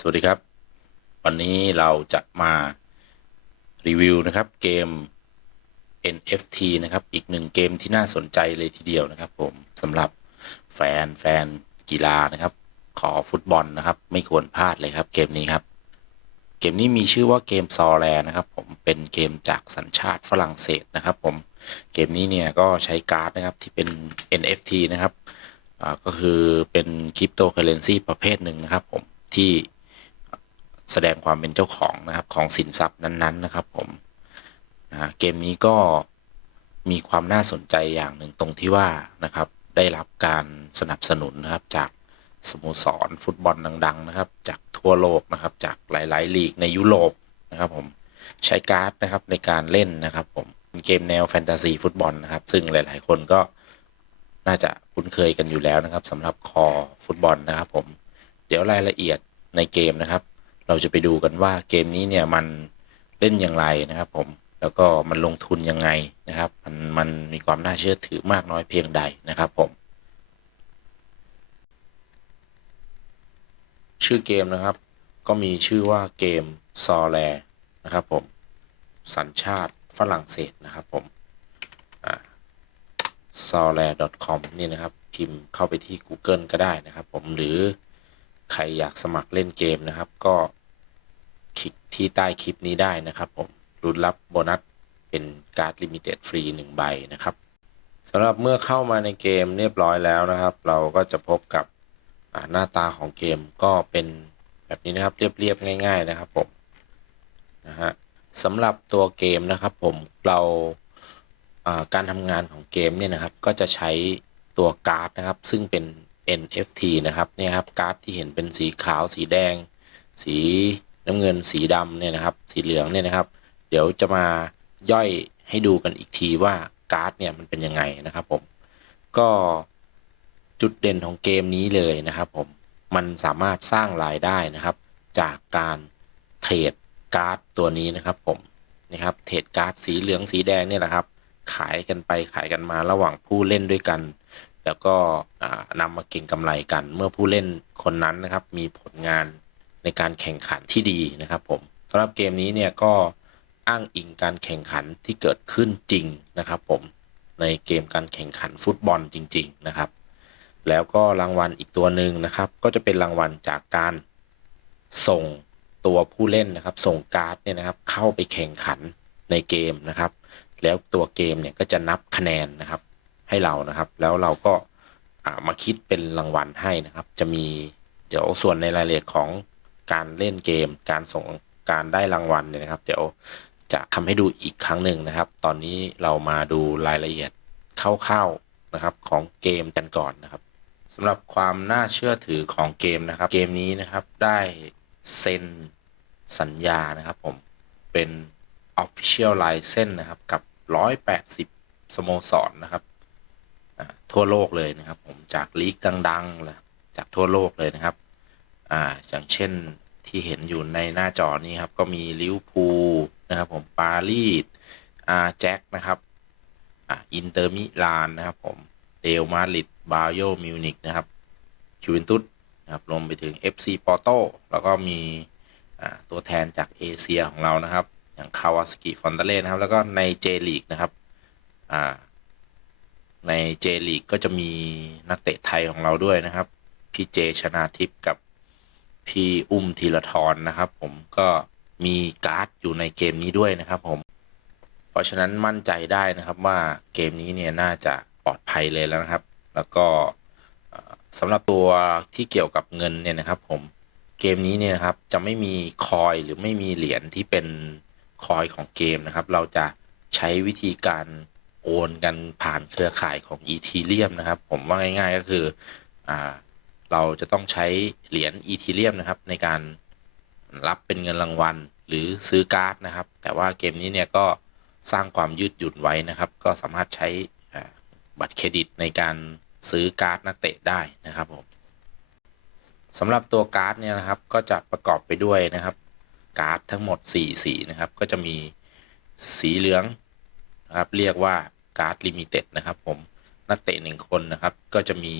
สวัสดีครับ วันนี้เราจะมารีวิวนะครับเกม NFT นะครับ อีกหนึ่งเกมที่น่าสนใจเลยทีเดียวนะครับ ผมสำหรับแฟนแฟนกีฬานะครับ ขอฟุตบอลนะครับ ไม่ควรพลาดเลยครับ เกมนี้ครับ เกมนี้มีชื่อว่าเกมซอแลนะครับ ผมเป็นเกมจากสัญชาติฝรั่งเศสนะครับ ผมเกมนี้เนี่ยก็ใช้การ์ดนะครับที่เป็น NFT นะครับก็คือเป็นคริปโตเคอเรนซีประเภทหนึ่งนะครับ ผมที่ แสดงความเป็นเจ้าของนะครับของสินทรัพย์นั้นๆนะครับผมนะเกมนี้ก็มีความน่าสนใจอย่างหนึ่งตรงที่ว่านะครับได้รับการสนับสนุนนะครับจากสโมสรฟุตบอลดัง ๆ นะครับ จากทั่วโลกนะครับ จากหลาย ๆ ลีกในยุโรปนะครับผมใช้การ์ดนะครับในการเล่นนะครับผมเป็นเกมแนวแฟนตาซีฟุตบอลนะครับ ซึ่งหลาย ๆ คนก็น่าจะคุ้นเคยกันอยู่แล้วนะครับสำหรับคอฟุตบอลนะครับผมเดี๋ยวรายละเอียดในเกมนะครับ เราจะไปดูกันว่าเกมนี้เนี่ยมันเล่นอย่างไรนะครับผมแล้วก็มันลงทุนยังไงนะครับมันมันมีความน่าเชื่อถือมากน้อยเพียงใดนะครับผม ชื่อเกมนะครับ ก็มีชื่อว่าเกมซอแลนะครับผมสัญชาติฝรั่งเศสนะครับผม s o l a c o m นี่นะครับ พิมพ์เข้าไปที่ Google ก็ได้นะครับผมหรือใครอยากสมัครเล่นเกมนะครับ ก็ คลิกที่ใต้คลิปนี้ได้นะครับผมรุนรับโบนัสเป็นการ์ดลิมิเต็ดฟรีหนึ่งใบนะครับสำหรับเมื่อเข้ามาในเกมเรียบร้อยแล้วนะครับ เราก็จะพบกับหน้าตาของเกมก็เป็นแบบนี้นะครับเรียบๆง่าย ๆนะครับผมนะฮะสำหรับตัวเกมนะครับผมเราาการทำงานของเกมเนี่ยนะครับ ก็จะใช้ตัวการ์ดนะครับ ซึ่งเป็น NFT นะครับเนี่ยครับการ์ดที่เห็นเป็นสีขาวสีแดง สี น้ำเงินสีดำเนี่ยนะครับ สีเหลืองเนี่ยนะครับ เดี๋ยวจะมาย่อยให้ดูกันอีกทีว่าการ์ดเนี่ยมันเป็นยังไงนะครับผมก็จุดเด่นของเกมนี้เลยนะครับผมมันสามารถสร้างรายได้นะครับ จากการเทรดการ์ดตัวนี้นะครับผมนะครับเทรดการ์ดสีเหลืองสีแดงเนี่ยนะครับ ขายกันไปขายกันมาระหว่างผู้เล่นด้วยกัน แล้วก็นำมาเก็งกำไรกัน เมื่อผู้เล่นคนนั้นนะครับ มีผลงาน ในการแข่งขันที่ดีนะครับผมสำหรับเกมนี้เนี่ยก็อ้างอิงการแข่งขันที่เกิดขึ้นจริงนะครับผมในเกมการแข่งขันฟุตบอลจริง ๆ นะครับ แล้วก็รางวัลอีกตัวหนึ่งนะครับ ก็จะเป็นรางวัลจากการส่งตัวผู้เล่นนะครับ ส่งการ์ดเนี่ยนะครับ เข้าไปแข่งขันในเกมนะครับ แล้วตัวเกมเนี่ยก็จะนับคะแนนนะครับ ให้เรานะครับ แล้วเราก็มาคิดเป็นรางวัลให้นะครับ จะมีเดี๋ยวส่วนในรายละเอียดของ การเล่นเกม การส่งการได้รางวัลเนี่ยนะครับ เดี๋ยวจะทำให้ดูอีกครั้งหนึ่งนะครับ ตอนนี้เรามาดูรายละเอียดคร่าวๆนะครับของเกมกันก่อนนะครับสำหรับความน่าเชื่อถือของเกมนะครับ เกมนี้นะครับได้เซ็นสัญญานะครับผมเป็น Official License นะครับ กับ 180 สโมสรนนะครับ ทั่วโลกเลยนะครับ ผมจากลีกดังๆจากทั่วโลกเลยนะครับ อ่าอย่างเช่นที่เห็นอยู่ในหน้าจอนี้ครับ ก็มีลิวพูลนะครับผมปารีสอ่าแจ็คนะครับอ่าอินเตอร์มิลานนะครับผมเรอัลมาริดบาโยมิวนิกนะครับชูเวนตุสนะครับรวมไปถึง FC ปอร์โตแล้วก็มีอ่าตัวแทนจากเอเชียของเรานะครับ อย่างคาวาสกิฟอนเตเล่นะครับ แล้วก็ในเจลีกนะครับอ่าในเจลีกก็จะมีนักเตะไทยของเราด้วยนะครับ พี่เจชนาทิพย์กับ พี่อุ้มธีรทรนะครับผมก็มีการ์ดอยู่ในเกมนี้ด้วยนะครับผม เพราะฉะนั้นมั่นใจได้นะครับว่าเกมนี้เนี่ยน่าจะปลอดภัยเลยแล้วนะครับ แล้วก็สำหรับตัวที่เกี่ยวกับเงินเนี่ยนะครับ ผมเกมนี้เนี่ยนะครับจะไม่มีคอยหรือไม่มีเหรียญที่เป็นคอยของเกมนะครับ เราจะใช้วิธีการโอนกันผ่านเครือข่ายของอีทีเรียมนะครับ ผมว่าง่ายๆก็คืออ่า เราจะต้องใช้เหรียญอีทีเรียมนะครับ ในการรับเป็นเงินรางวัล หรือซื้อการ์ดนะครับ แต่ว่าเกมนี้เนี่ยก็สร้างความยืดหยุ่นไว้นะครับ ก็สามารถใช้บัตรเครดิตในการซื้อการ์ดนักเตะได้นะครับผมสำหรับตัวการ์ดเนี่ยนะครับก็จะประกอบไปด้วยนะครับ การ์ดทั้งหมด 4 สีนะครับ ก็จะมีสีเหลืองนะครับ เรียกว่าการ์ดลิมิเต็ดนะครับ ผมนักเตะหนึ่งคนนะครับ ก็จะมี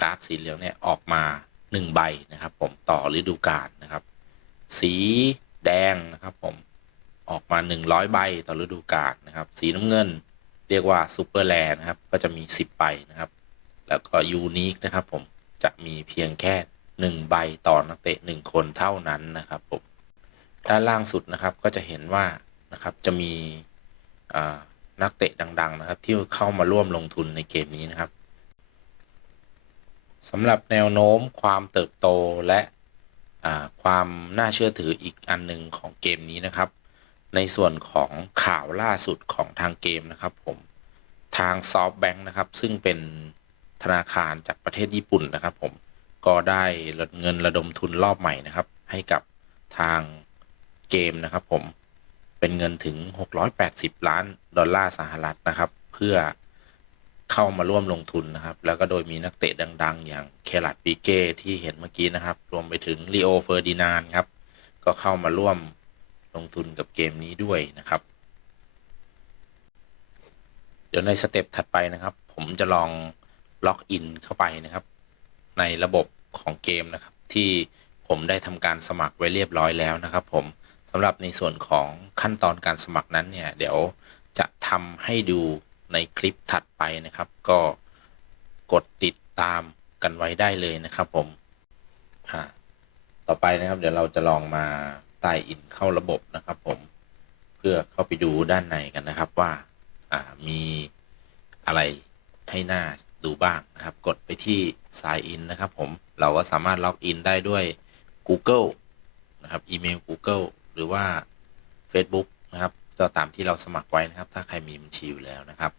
การ์ดสีเหลืองเนี่ยออกมา 1 ใบนะครับ ผมต่อฤดูกาลนะครับ สีแดงนะครับผมออกมา 100 ใบต่อฤดูกาลนะครับ สีน้ำเงินเรียกว่าซูเปอร์แลนะครับ ก็จะมี 10 ใบนะครับ แล้วก็ยูนิคนะครับ ผมจะมีเพียงแค่ 1 ใบต่อนักเตะ 1 คนเท่านั้นนะครับผมด้านล่างสุดนะครับก็จะเห็นว่านะครับจะมีนักเตะดัง ๆ นะครับ ที่เข้ามาร่วมลงทุนในเกมนี้นะครับ สำหรับแนวโน้มความเติบโตและความน่าเชื่อถืออีกอันหนึ่งของเกมนี้นะครับ ในส่วนของข่าวล่าสุดของทางเกมนะครับผมทาง SoftBank นะครับ ซึ่งเป็นธนาคารจากประเทศญี่ปุ่นนะครับผมก็ได้เงินระดมทุนรอบใหม่นะครับ ให้กับทางเกมนะครับผมเป็นเงินถึง 680 ล้านดอลลาร์สหรัฐนะครับ เพื่อ เข้ามาร่วมลงทุนนะครับ แล้วก็โดยมีนักเตะดัง ๆ อย่างเคลัดปีเก้ที่เห็นเมื่อกี้นะครับ รวมไปถึงลีโอเฟอร์ดินานครับ ก็เข้ามาร่วมลงทุนกับเกมนี้ด้วยนะครับ เดี๋ยวในสเต็ปถัดไปนะครับ ผมจะลองล็อกอินเข้าไปนะครับ ในระบบของเกมนะครับ ที่ผมได้ทำการสมัครไว้เรียบร้อยแล้วนะครับ ผมสำหรับในส่วนของขั้นตอนการสมัครนั้นเนี่ย เดี๋ยวจะทำให้ดู ในคลิปถัดไปนะครับ ก็กดติดตามกันไว้ได้เลยนะครับ ผมต่อไปนะครับ เดี๋ยวเราจะลองมาไต่อินเข้าระบบนะครับ ผมเพื่อเข้าไปดูด้านในกันนะครับว่าอ่ามีอะไรให้หน้าดูบ้างนะครับ กดไปที่ Sign In นะครับ ผมเราก็สามารถล็อกอินได้ด้วย Google นะครับอีเมล Google หรือว่า Facebook นะครับก็ตามที่เราสมัครไว้นะครับ ถ้าใครมีบัญชีอยู่แล้วนะครับ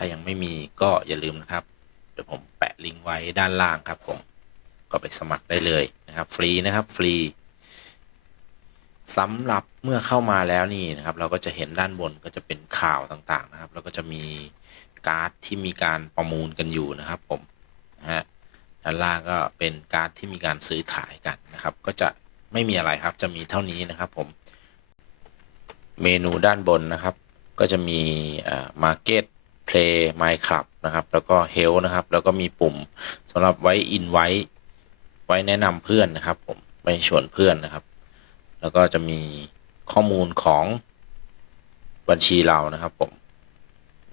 ถ้ายังไม่มีก็อย่าลืมนะครับ เดี๋ยวผมแปะลิงก์ไว้ด้านล่างครับผม ก็ไปสมัครได้เลยนะครับ ฟรีนะครับฟรีสำหรับเมื่อเข้ามาแล้วนี่นะครับ เราก็จะเห็นด้านบนก็จะเป็นข่าวต่างๆนะครับ แล้วก็จะมีการ์ดที่มีการประมูลกันอยู่นะครับ ผมนะฮะด้านล่างก็เป็นการ์ดที่มีการซื้อขายกันนะครับ ก็จะไม่มีอะไรครับ จะมีเท่านี้นะครับผม เมนูด้านบนนะครับ ก็จะมีอ่า Market Play My Club นะครับ แล้วก็ Health นะครับ แล้วก็มีปุ่มสำหรับไว้อินไว้ไว้แนะนำเพื่อนนะครับ ผมไว้ชวนเพื่อนนะครับ แล้วก็จะมีข้อมูลของบัญชีเรานะครับ ผม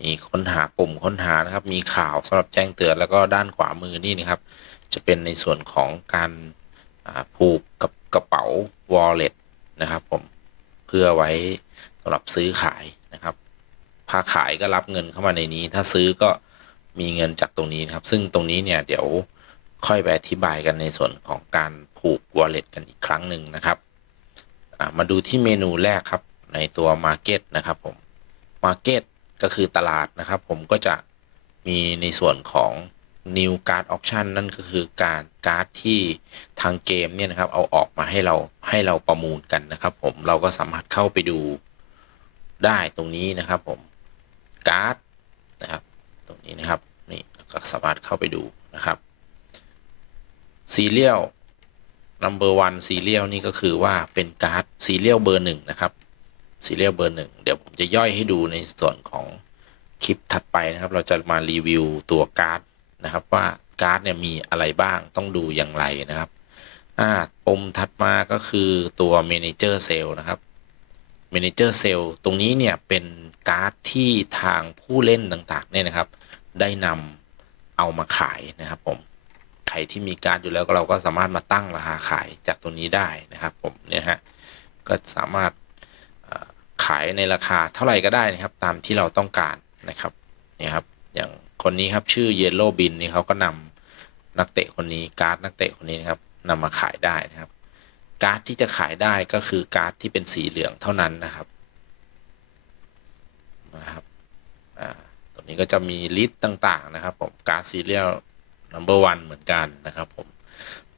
มีค้นหาปุ่มค้นหานะครับ มีข่าวสำหรับแจ้งเตือนแล้วก็ด้านขวามือนี่นะครับ จะเป็นในส่วนของการผูกกับกระเป๋า wallet นะครับ ผมเพื่อไว้สำหรับซื้อขายนะครับ ถ้าขายก็รับเงินเข้ามาในนี้ ถ้าซื้อก็มีเงินจากตรงนี้นะครับ ซึ่งตรงนี้เนี่ยเดี๋ยวค่อยไปอธิบายกันในส่วนของการผูก wallet กันอีกครั้งหนึ่งนะครับ มาดูที่เมนูแรกครับในตัว Market นะครับผม Market ก็คือตลาดนะครับ ผมก็จะมีในส่วนของ New Card Option นั่นก็คือการการ์ดที่ทางเกมเนี่ยนะครับ เอาออกมาให้เราให้เราประมูลกันนะครับ ผมเราก็สามารถเข้าไปดูได้ตรงนี้นะครับ ผม การ์ดนะครับ ตรงนี้นะครับ นี่ก็สามารถเข้าไปดูนะครับซีเรียล number one ซีเรียลนี่ก็คือว่าเป็นการ์ดซีเรียลเบอร์หนึ่งนะครับซีเรียลเบอร์หนึ่งเดี๋ยวผมจะย่อยให้ดูในส่วนของคลิปถัดไปนะครับ เราจะมารีวิวตัวการ์ดนะครับ ว่าการ์ดเนี่ยมีอะไรบ้างต้องดูอย่างไรนะครับอ่าปมถัดมาก็คือตัว Manager Sale นะครับ Manager Sale ตรงนี้เนี่ยเป็นการ์ดที่ทางผู้เล่นต่างๆเนี่ยนะครับ ได้นำเอามาขายนะครับผมใครที่มีการ์ดอยู่แล้วเราก็สามารถมาตั้งราคาขายจากตรงนี้ได้นะครับ ผมเนี่ยฮะก็สามารถขายในราคาเท่าไหร่ก็ได้นะครับ ตามที่เราต้องการนะครับเนี่ยครับอย่างคนนี้ครับชื่อเยลโลบินนี่เขาก็นำนักเตะคนนี้การ์ดนักเตะคนนี้นะครับนำมาขายได้นะครับ การ์ดที่จะขายได้ก็คือการ์ดที่เป็นสีเหลืองเท่านั้นนะครับนะครับอ่าตรงนี้ก็จะมีลิสต์ต่างๆนะครับ ผมการ์ดซีเรียล number one เหมือนกันนะครับผม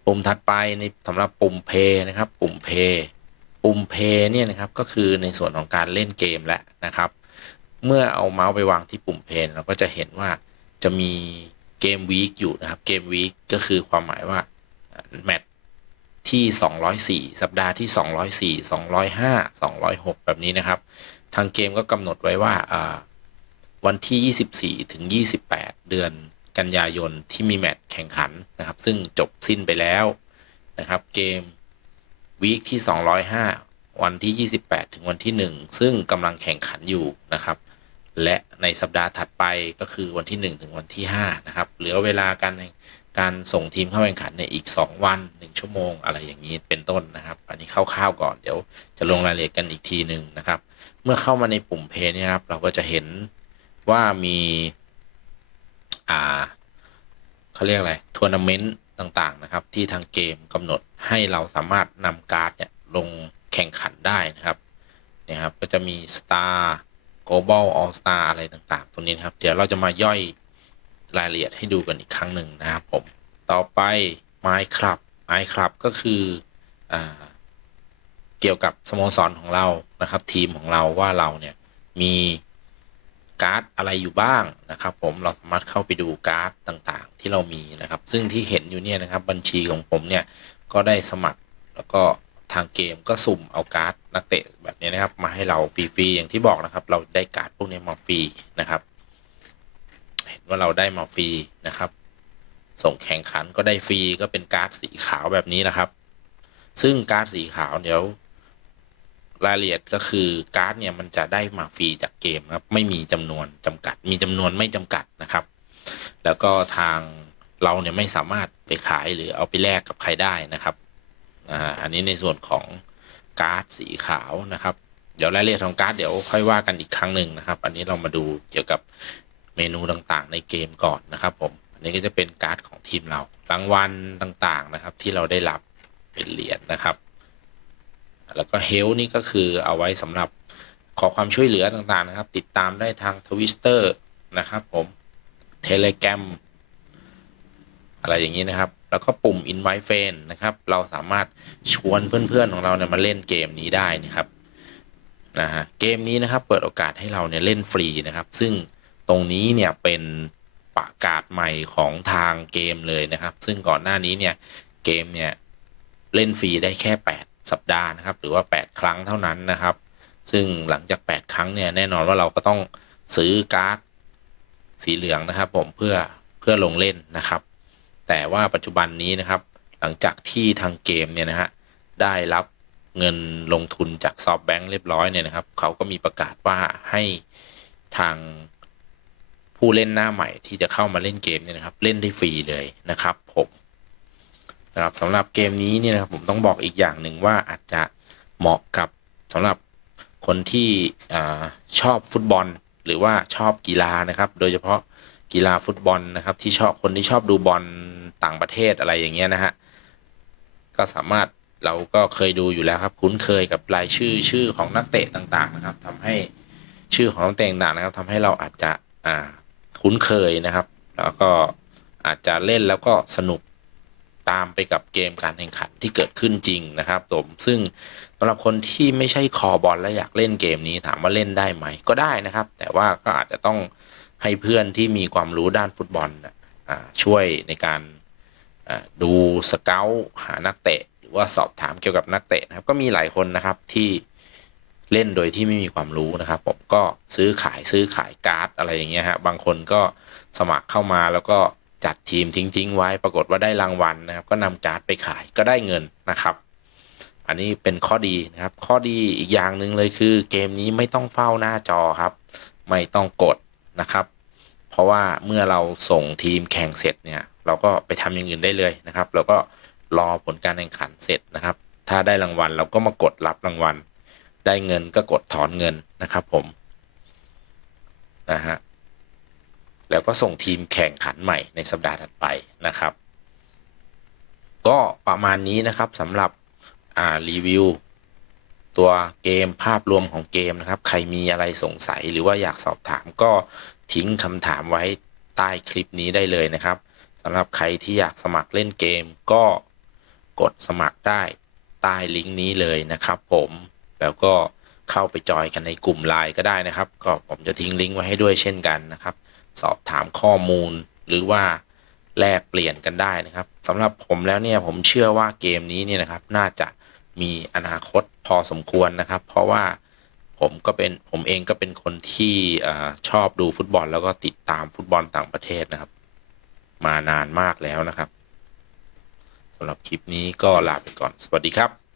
ปุ่มถัดไปในสำหรับปุ่ม Pay นะครับ ปุ่ม Pay ปุ่ม Pay เนี่ยนะครับก็คือในส่วนของการเล่นเกมแล้วนะครับ เมื่อเอาเมาส์ไปวางที่ปุ่มเพนเราก็จะเห็นว่าจะมีเกมวีคอยู่นะครับเกมวีคก็คือความหมายว่าแมตช์ ที่ 204 สัปดาห์ที่ 204 205 206 แบบนี้นะครับ ทางเกมก็กำหนดไว้ว่าวันที่ 24 ถึง 28 เดือนกันยายนที่มีแมตช์แข่งขันนะครับ ซึ่งจบสิ้นไปแล้วนะครับ เกมวีคที่ 205 วันที่ 28 ถึงวันที่ 1 ซึ่งกำลังแข่งขันอยู่นะครับ และในสัปดาห์ถัดไปก็คือวันที่ 1 ถึงวันที่ 5 นะครับ เหลือเวลาการ การส่งทีมเข้าแข่งขันในอีก 2 วัน 1 ชั่วโมง อะไรอย่างนี้เป็นต้นนะครับ อันนี้คร่าวๆก่อนเดี๋ยวจะลงรายละเอียดกันอีกทีหนึ่งนะครับ เมื่อเข้ามาในปุ่มเพจเนี่ครับเราก็จะเห็นว่ามีอ่าเขาเรียกอะไรทัวร์นาเมนต์ต่างๆนะครับ ที่ทางเกมกำหนดให้เราสามารถนำการ์ดเนี่ยลงแข่งขันได้นะครับนี่ยครับก็จะมี Star Global All Star อะไรต่างๆตรงนี้นะครับ เดี๋ยวเราจะมาย่อย รายละเอียดให้ดูกันอีกครั้งหนึ่งนะครับผม ต่อไป Minecraft Minecraft ก็คืออเกี่ยวกับสโมสรของเรานะครับ ทีมของเราว่าเราเนี่ยมีการ์ดอะไรอยู่บ้างนะครับ ผมเราสามารถเข้าไปดูการ์ดต่างๆ ที่เรามีนะครับ ซึ่งที่เห็นอยู่เนี่ยนะครับบัญชีของผมเนี่ยก็ได้สมัครแล้วก็ทางเกมก็สุ่มเอาการ์ดนักเตะแบบนี้นะครับ มาให้เราฟรีๆอย่างที่บอกนะครับ เราได้การ์ดพวกนี้มาฟรีนะครับ เห็นว่าเราได้มาฟรีนะครับ ส่งแข่งขันก็ได้ฟรีก็เป็นการ์ดสีขาวแบบนี้นะครับ ซึ่งการ์ดสีขาวเดี๋ยวรายละเอียดก็คือการ์ดเนี่ยมันจะได้มาฟรีจากเกมครับไม่มีจำนวนจำกัด มีจำนวนไม่จำกัดนะครับ แล้วก็ทางเราเนี่ยไม่สามารถไปขายหรือเอาไปแลกกับใครได้นะครับอ่าอันนี้ในส่วนของการ์ดสีขาวนะครับ เดี๋ยวรายละเอียดของการ์ดเดี๋ยวค่อยว่ากันอีกครั้งหนึ่งนะครับ อันนี้เรามาดูเกี่ยวกับ เมนูต่างๆ ในเกมก่อนนะครับ ผม อันนี้ก็จะเป็นการ์ดของทีมเรารางวัลต่างๆนะครับ ที่เราได้รับเป็นเหรียญนะครับ แล้วก็เฮลนี่ก็คือเอาไว้สำหรับขอความช่วยเหลือต่างๆนะครับ ติดตามได้ทางทวิสเตอร์นะครับ ผมเทเลแกรมอะไรอย่างนี้นะครับ แล้วก็ปุ่ม invite friend นะครับ เราสามารถชวนเพื่อนๆของเราเนี่ยมาเล่นเกมนี้ได้นะครับนะฮะเกมนี้นะครับเปิดโอกาสให้เราเนี่ยเล่นฟรีนะครับ ซึ่ง ตรงนี้เนี่ยเป็นประกาศใหม่ของทางเกมเลยนะครับ ซึ่งก่อนหน้านี้เนี่ยเกมเนี่ยเล่นฟรีได้แค่ 8 สัปดาห์นะครับ หรือว่า 8 ครั้งเท่านั้นนะครับ ซึ่งหลังจาก 8 ครั้งเนี่ยแน่นอนว่าเราก็ต้องซื้อการ์ดสีเหลืองนะครับ ผมเพื่อเพื่อลงเล่นนะครับ แต่ว่าปัจจุบันนี้นะครับ หลังจากที่ทางเกมเนี่ยนะฮะได้รับเงินลงทุนจากซอฟแบงค์เรียบร้อยเนี่ยนะครับ เขาก็มีประกาศว่าให้ทาง ผู้เล่นหน้าใหม่ที่จะเข้ามาเล่นเกมเนี่ยนะครับ เล่นได้ฟรีเลยนะครับผมนะครับสำหรับเกมนี้เนี่ยนะครับผมต้องบอกอีกอย่างหนึ่งว่าอาจจะเหมาะกับสำหรับคนที่อชอบฟุตบอล หรือว่าชอบกีฬานะครับ โดยเฉพาะกีฬาฟุตบอลนะครับ ที่ชอบคนที่ชอบดูบอลต่างประเทศอะไรอย่างเงี้ยนะฮะก็สามารถเราก็เคยดูอยู่แล้วครับ คุ้นเคยกับรายชื่อชื่อของนักเตะต่างๆนะครับทำให้ชื่อของนักเตะต่างๆนะครับทำให้เราอาจจะอ่า คุ้นเคยนะครับ แล้วก็อาจจะเล่นแล้วก็สนุกตามไปกับเกมการแข่งขันที่เกิดขึ้นจริงนะครับผมซึ่งสำหรับคนที่ไม่ใช่คอบอลและอยากเล่นเกมนี้ถามว่าเล่นได้ไหมก็ได้นะครับ แต่ว่าก็อาจจะต้องให้เพื่อนที่มีความรู้ด้านฟุตบอลช่วยในการดูสเกลหานักเตะ หรือว่าสอบถามเกี่ยวกับนักเตะนะครับ ก็มีหลายคนนะครับที่ เล่นโดยที่ไม่มีความรู้นะครับผมก็ซื้อขายซื้อขายการ์ดอะไรอย่างเงี้ยฮะบางคนก็สมัครเข้ามาแล้วก็จัดทีมทิ้งๆไว้ปรากฏว่าได้รางวัลนะครับ ก็นำการ์ดไปขายก็ได้เงินนะครับ อันนี้เป็นข้อดีนะครับ ข้อดีอีกอย่างหนึ่งเลยคือ เกมนี้ไม่ต้องเฝ้าหน้าจอครับ ไม่ต้องกดนะครับ เพราะว่าเมื่อเราส่งทีมแข่งเสร็จเนี่ย เราก็ไปทำอย่างอื่นได้เลยนะครับ เราก็รอผลการแข่งขันเสร็จนะครับ ถ้าได้รางวัลเราก็มากดรับรางวัล ได้เงินก็กดถอนเงินนะครับผมนะฮะแล้วก็ส่งทีมแข่งขันใหม่ในสัปดาห์ถัดไปนะครับ ก็ประมาณนี้นะครับสำหรับอ่ารีวิว ตัวเกมภาพรวมของเกมนะครับ ใครมีอะไรสงสัยหรือว่าอยากสอบถามก็ทิ้งคำถามไว้ใต้คลิปนี้ได้เลยนะครับสำหรับใครที่อยากสมัครเล่นเกมก็กดสมัครได้ใต้ลิงก์นี้เลยนะครับผม แล้วก็เข้าไปจอยกันในกลุ่มไลน์ก็ได้นะครับ ก็ผมจะทิ้งลิงก์ไว้ให้ด้วยเช่นกันนะครับ สอบถามข้อมูลหรือว่าแลกเปลี่ยนกันได้นะครับสำหรับผมแล้วเนี่ยผมเชื่อว่าเกมนี้เนี่ยนะครับ น่าจะมีอนาคตพอสมควรนะครับ เพราะว่าผมก็เป็นผมเองก็เป็นคนที่ชอบดูฟุตบอล แล้วก็ติดตามฟุตบอลต่างประเทศนะครับ มานานมากแล้วนะครับสำหรับคลิปนี้ก็ลาไปก่อน สวัสดีครับ